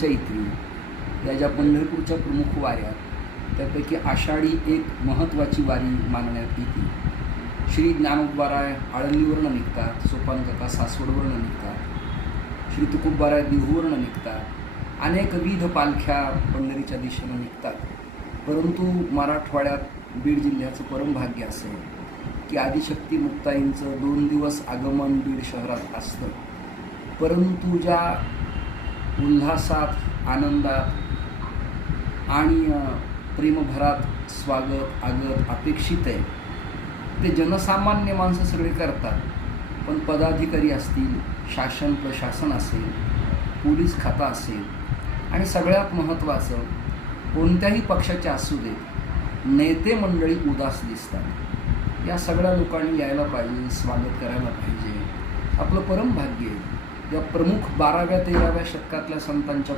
चैत्री या ज्या पंढरपूरच्या प्रमुख वाऱ्या त्यापैकी आषाढी एक महत्त्वाची वारी मानण्यात येते. श्री ज्ञानोबाराय आळंदीवरनं निघतात, सोपानकाका सासवडवरनं निघतात, श्री तुकोबाराय देहूवरनं निघतात, अनेकविध पालख्या पंढरीच्या दिशेनं निघतात. परंतु मराठवाड्यात बीड जिल्ह्याचं परमभाग्य असेल की आदिशक्ती मुक्ताईंचं 2 दिवस आगमन बीड शहरात असतं. परंतु ज्या उल्हासात, आनंदात आणि प्रेमभरात स्वागत आगत अपेक्षित आहे ते जनसामान्य माणसं सगळे करतात. पण पदाधिकारी असतील, शासन प्रशासन असेल, पोलीस खाता असेल आणि सगळ्यात महत्त्वाचं कोणत्याही पक्षाचे असू देत नेते मंडळी उदास दिसतात. या सगळ्या लोकांनी यायला पाहिजे, स्वागत करायला पाहिजे. आपलं परमभाग्य आहे या प्रमुख 12व्या-13व्या शतकातल्या संतांच्या